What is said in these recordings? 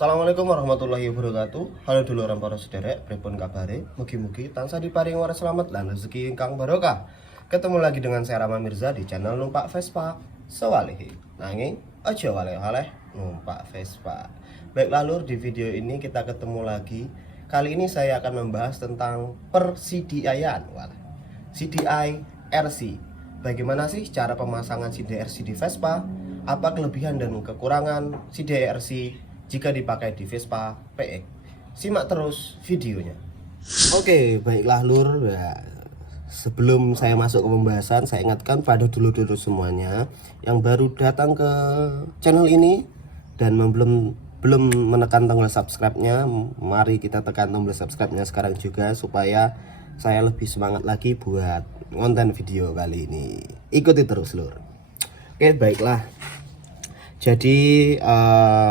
Assalamualaikum warahmatullahi wabarakatuh. Halo dulur para sederek, pripun kabare? Mugi-mugi tansah diparingi waras selamat lan rezeki ingkang barokah. Ketemu lagi dengan saya Rama Mirza di channel Numpak Vespa Sewalihi. Nanging aja waleh-waleh numpak Vespa. Baiklah lur, di video ini kita ketemu lagi. Kali ini saya akan membahas tentang per-CDI-an. CDI RC. Bagaimana sih cara pemasangan CDI RC di Vespa? Apa kelebihan dan kekurangan CDI RC jika dipakai di Vespa PX? Simak terus videonya. Oke, baiklah lur. Sebelum saya masuk ke pembahasan, saya ingatkan pada dulu-dulu semuanya yang baru datang ke channel ini dan belum menekan tombol subscribe-nya, mari kita tekan tombol subscribe-nya sekarang juga supaya saya lebih semangat lagi buat konten video kali ini. Ikuti terus lur. Oke, baiklah. Jadi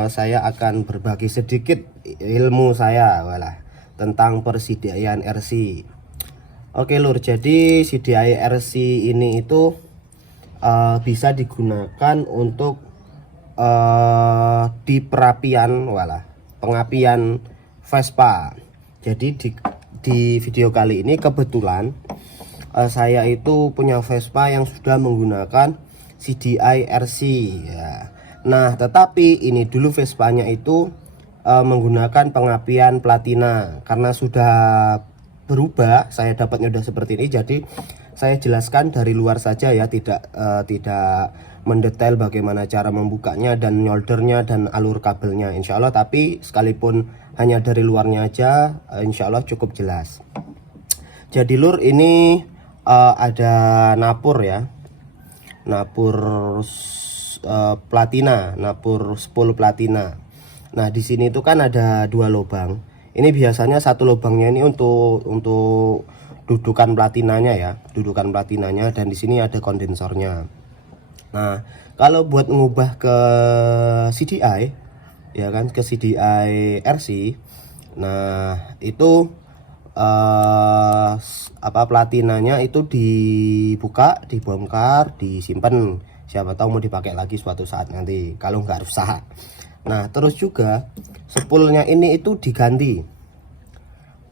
saya akan berbagi sedikit ilmu saya tentang per-CDI-an RC. Oke lur, jadi CDI RC ini itu bisa digunakan untuk di perapian pengapian Vespa. Jadi di video kali ini kebetulan saya itu punya Vespa yang sudah menggunakan CDI RC ya. Nah, tetapi ini dulu Vespanya itu menggunakan pengapian platina. Karena sudah berubah, saya dapatnya udah seperti ini. Jadi saya jelaskan dari luar saja ya, tidak mendetail bagaimana cara membukanya dan nyoldernya dan alur kabelnya, insya Allah. Tapi sekalipun hanya dari luarnya aja, insya Allah cukup jelas. Jadi lur, ini ada napur ya, napur platina, napur 10 platina. Nah, di sini itu kan ada dua lubang. Ini biasanya satu lubangnya ini untuk dudukan platinanya ya, dudukan platinanya, dan di sini ada kondensornya. Nah, kalau buat mengubah ke CDI ya kan, ke CDI RC, nah itu platinanya itu dibuka, dibongkar, disimpan. Siapa tahu mau dipakai lagi suatu saat nanti kalau nggak rusak. Nah, terus juga spoolnya ini itu diganti,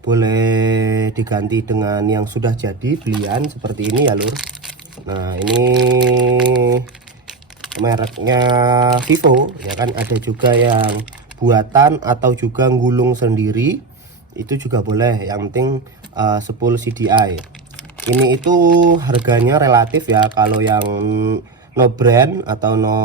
boleh diganti dengan yang sudah jadi belian seperti ini ya lur. Nah, ini mereknya Vivo ya kan, ada juga yang buatan atau juga gulung sendiri, itu juga boleh, yang penting spool CDI. Ini itu harganya relatif ya, kalau yang no brand atau no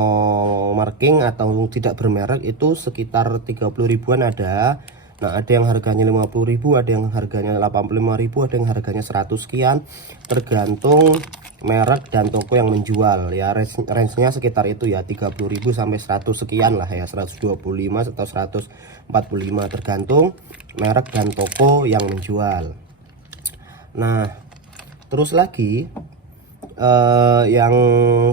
marking atau tidak bermerek itu sekitar 30 ribuan ada. Nah, ada yang harganya 50 ribu, ada yang harganya 85 ribu, ada yang harganya 100 sekian, tergantung merek dan toko yang menjual ya. Range-nya sekitar itu ya, 30 ribu sampai 100 sekian lah ya, 125 atau 145, tergantung merek dan toko yang menjual. Nah, terus lagi yang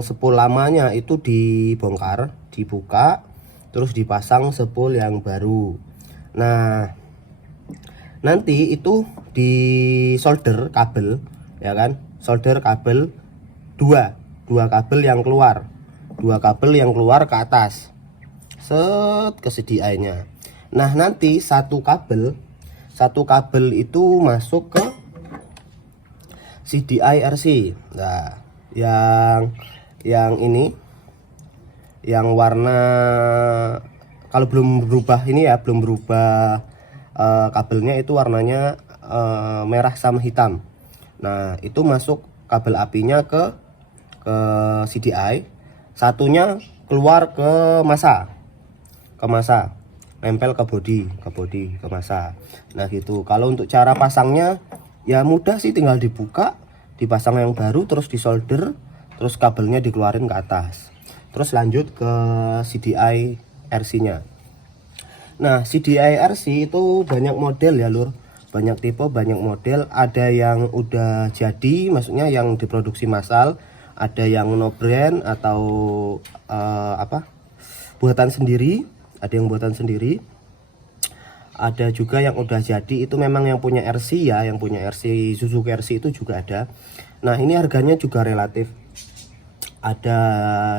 spool lamanya itu dibongkar, dibuka, terus dipasang spool yang baru. Nah, nanti itu di solder kabel ya kan, solder kabel dua kabel yang keluar, ke atas, set ke CDI nya. Nah, nanti satu kabel itu masuk ke CDI RC. Nah, yang ini yang warna, kalau belum berubah ini ya, belum berubah kabelnya, itu warnanya merah sama hitam. Nah, itu masuk kabel apinya ke CDI, satunya keluar ke masa, nempel ke bodi ke masa. Nah gitu. Kalau untuk cara pasangnya ya mudah sih, tinggal dibuka, dipasang yang baru, terus disolder, terus kabelnya dikeluarin ke atas, terus lanjut ke CDI RC nya. Nah, CDI RC itu banyak model ya lur, banyak tipe, banyak model. Ada yang udah jadi, maksudnya yang diproduksi massal, ada yang no brand atau buatan sendiri, ada yang buatan sendiri. Ada juga yang udah jadi, itu memang yang punya RC ya, yang punya RC Suzuki RC itu juga ada. Nah, ini harganya juga relatif ada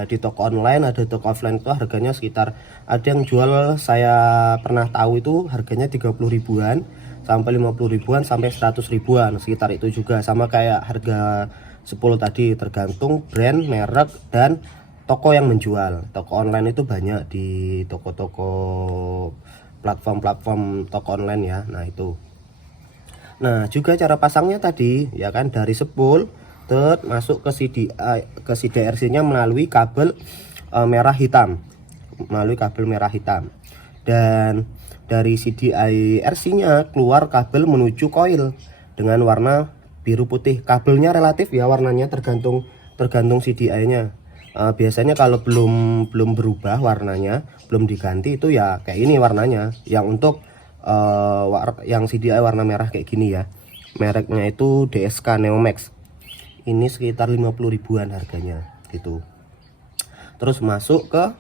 di toko online, ada di toko offline, itu harganya sekitar, ada yang jual saya pernah tahu itu harganya 30 ribuan sampai 50 ribuan sampai 100 ribuan sekitar itu juga, sama kayak harga 10 tadi, tergantung brand, merek, dan toko yang menjual. Toko online itu banyak di toko-toko platform toko online ya. Nah itu. Nah juga cara pasangnya tadi ya kan, dari spool masuk ke CDRC nya melalui kabel merah hitam, dan dari CDI RC nya keluar kabel menuju coil dengan warna biru putih. Kabelnya relatif ya warnanya, tergantung CDI nya. Biasanya kalau belum berubah warnanya, belum diganti, itu ya kayak ini warnanya. Yang untuk yang CDI warna merah kayak gini ya, mereknya itu DSK Neomax. Ini sekitar 50 ribuan harganya gitu. Terus masuk ke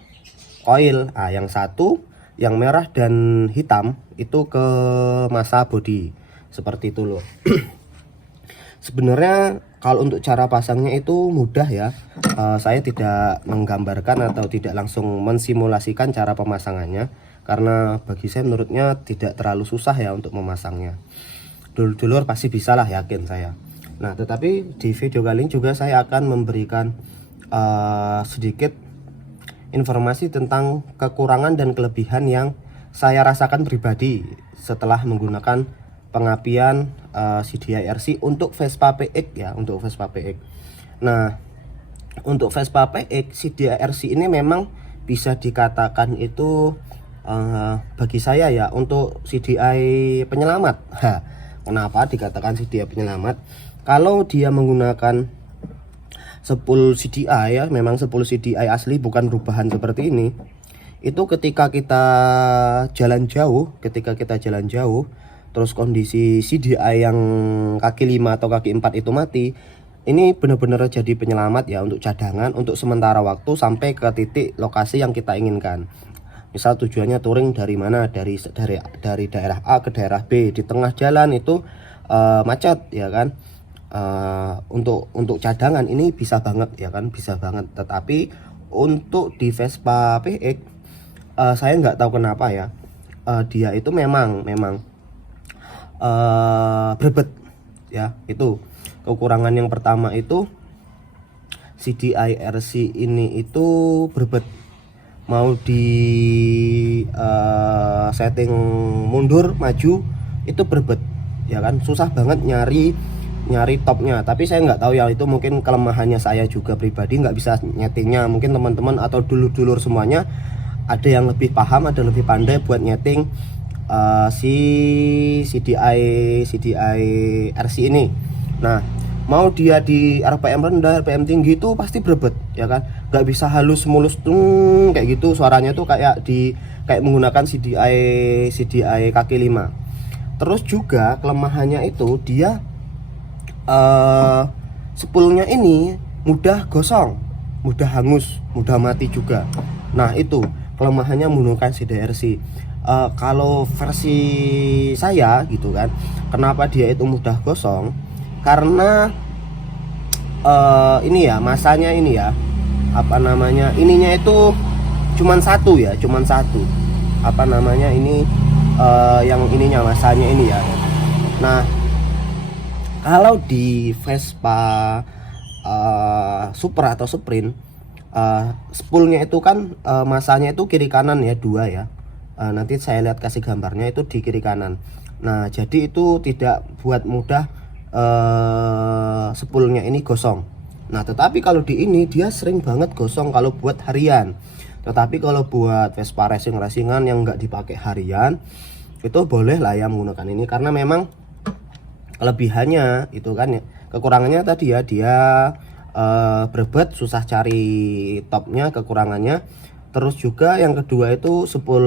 coil. Yang satu yang merah dan hitam itu ke massa body seperti itu loh. Sebenarnya kalau untuk cara pasangnya itu mudah ya. Saya tidak menggambarkan atau tidak langsung mensimulasikan cara pemasangannya, karena bagi saya menurutnya tidak terlalu susah ya untuk memasangnya. Dulur-dulur pasti bisa lah, yakin saya. Nah tetapi di video kali ini juga saya akan memberikan sedikit informasi tentang kekurangan dan kelebihan yang saya rasakan pribadi setelah menggunakan pengapian CDI RC untuk Vespa PX ya, untuk Vespa PX. Nah untuk Vespa PX CDI RC ini memang bisa dikatakan itu bagi saya ya untuk CDI penyelamat. Kenapa dikatakan CDI penyelamat? Kalau dia menggunakan spool CDI ya, memang spool CDI asli, bukan rubahan seperti ini. Itu ketika kita jalan jauh, terus kondisi CDI yang kaki 5 atau kaki 4 itu mati, ini benar-benar jadi penyelamat ya, untuk cadangan, untuk sementara waktu sampai ke titik lokasi yang kita inginkan. Misal tujuannya touring dari mana, dari daerah A ke daerah B, di tengah jalan itu macet ya kan. Untuk cadangan ini bisa banget ya kan, bisa banget. Tetapi untuk di Vespa PX saya nggak tahu kenapa ya, dia itu memang berbet ya. Itu kekurangan yang pertama, itu CDI RC ini itu berbet. Mau di setting mundur maju itu berbet ya kan, susah banget nyari topnya. Tapi saya nggak tahu ya, itu mungkin kelemahannya saya juga pribadi, nggak bisa nyetingnya. Mungkin teman-teman atau dulur-dulur semuanya ada yang lebih paham, ada lebih pandai buat nyeting si CDI RC ini. Nah mau dia di RPM rendah, RPM tinggi itu pasti berbet ya kan, nggak bisa halus mulus kayak gitu. Suaranya tuh kayak menggunakan CDI kaki 5. Terus juga kelemahannya itu dia spoolnya ini mudah gosong, mudah hangus, mudah mati juga. Nah itu kelemahannya menggunakan CDI RC. Kalau versi saya gitu kan, kenapa dia itu mudah gosong, karena ini ya, masanya ini ya, apa namanya, ininya itu cuman satu, apa namanya ini, yang ininya masanya ini ya. Nah kalau di Vespa Super atau Sprint, spoolnya itu kan masanya itu kiri kanan ya, dua ya. Nanti saya lihat kasih gambarnya itu di kiri kanan. Nah jadi itu tidak buat mudah spoolnya ini gosong. Nah tetapi kalau di ini dia sering banget gosong kalau buat harian. Tetapi kalau buat Vespa racingan yang nggak dipakai harian, itu boleh lah ya menggunakan ini, karena memang kelebihannya itu kan ya, kekurangannya tadi ya, dia berbet, susah cari topnya, kekurangannya. Terus juga yang kedua itu spool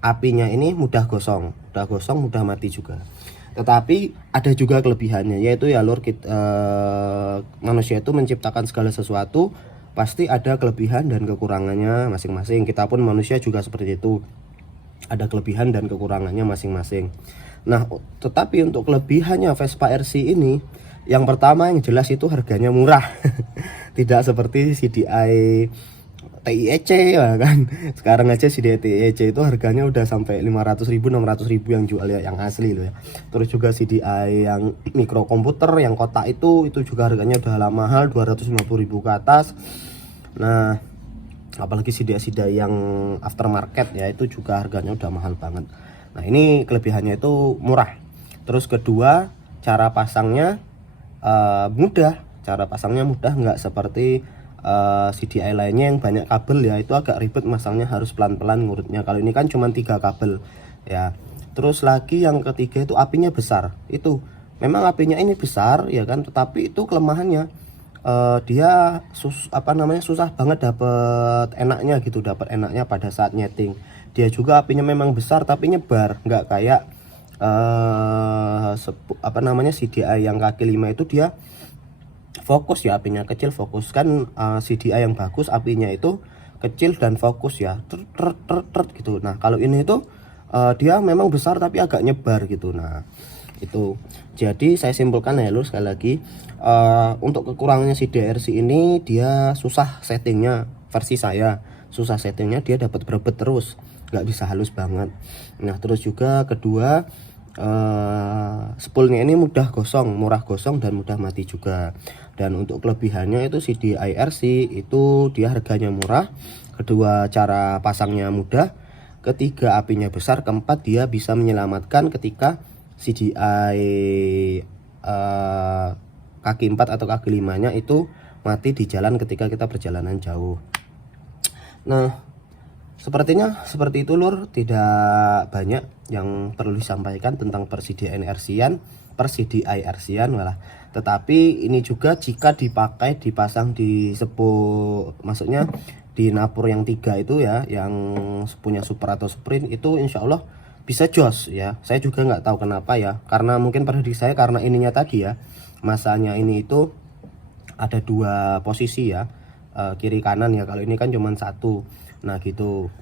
apinya ini mudah gosong, mudah mati juga. Tetapi ada juga kelebihannya, yaitu ya lur, manusia itu menciptakan segala sesuatu pasti ada kelebihan dan kekurangannya masing-masing. Kita pun manusia juga seperti itu, ada kelebihan dan kekurangannya masing-masing. Nah, tetapi untuk kelebihannya Vespa RC ini, yang pertama yang jelas itu harganya murah. Tidak seperti CDI TIEC ya kan. Sekarang aja CDI TIEC itu harganya udah sampai 500.000 600.000 yang jual ya, yang asli loh ya. Terus juga CDI yang mikrokomputer yang kotak itu juga harganya udah lah mahal, 250.000 ke atas. Nah, apalagi CDI yang aftermarket ya, itu juga harganya udah mahal banget. Nah, ini kelebihannya itu murah. Terus kedua, cara pasangnya mudah. Cara pasangnya mudah, nggak seperti CDI lainnya yang banyak kabel ya, itu agak ribet masangnya, harus pelan-pelan ngurutnya. Kalau ini kan cuma 3 kabel ya. Terus lagi yang ketiga itu apinya besar. Itu memang apinya ini besar ya kan, tetapi itu kelemahannya dia susah banget dapet enaknya gitu, dapat enaknya pada saat nyeting. Dia juga apinya memang besar tapi nyebar, nggak kayak CDI yang kaki 5 itu dia fokus ya, apinya kecil fokus kan. CDI yang bagus apinya itu kecil dan fokus ya, gitu. Nah, kalau ini itu dia memang besar tapi agak nyebar gitu. Nah, itu jadi saya simpulkan ya lur, sekali lagi untuk kekurangannya CDI RC ini, dia susah settingnya, versi saya susah settingnya, dia dapat berebet terus, nggak bisa halus banget. Nah, terus juga kedua, spoolnya ini mudah gosong, murah gosong dan mudah mati juga. Dan untuk kelebihannya itu CDI RC itu dia harganya murah, kedua cara pasangnya mudah, ketiga apinya besar, keempat dia bisa menyelamatkan ketika CDI kaki 4 atau kaki 5 nya itu mati di jalan ketika kita perjalanan jauh. Nah, sepertinya seperti itu lur, tidak banyak yang perlu disampaikan tentang CDI RC-an malah. Tetapi ini juga jika dipakai, dipasang di maksudnya di napur yang 3 itu ya, yang punya super atau sprint, itu insya Allah bisa jos ya. Saya juga nggak tahu kenapa ya, karena mungkin prediksi saya karena ininya tadi ya, masanya ini itu ada 2 posisi ya, kiri kanan ya. Kalau ini kan cuma 1. Nah gitu.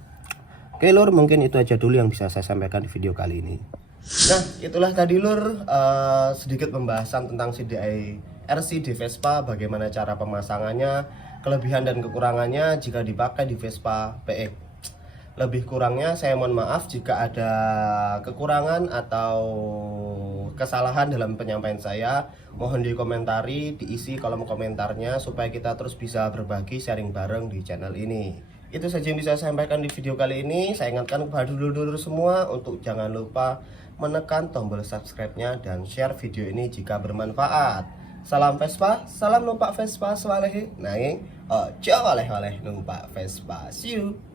Oke lur, mungkin itu aja dulu yang bisa saya sampaikan di video kali ini. Nah, itulah tadi lur, sedikit pembahasan tentang CDI RC di Vespa, bagaimana cara pemasangannya, kelebihan dan kekurangannya jika dipakai di Vespa PX. Lebih kurangnya saya mohon maaf jika ada kekurangan atau kesalahan dalam penyampaian saya. Mohon dikomentari, diisi kolom komentarnya supaya kita terus bisa berbagi, sharing bareng di channel ini. Itu saja yang bisa saya sampaikan di video kali ini. Saya ingatkan kepada dulur-dulur semua untuk jangan lupa menekan tombol subscribe-nya dan share video ini jika bermanfaat. Salam Vespa, salam numpak Vespa sewalehe, nanging ojo oleh-oleh numpak Vespa. See you.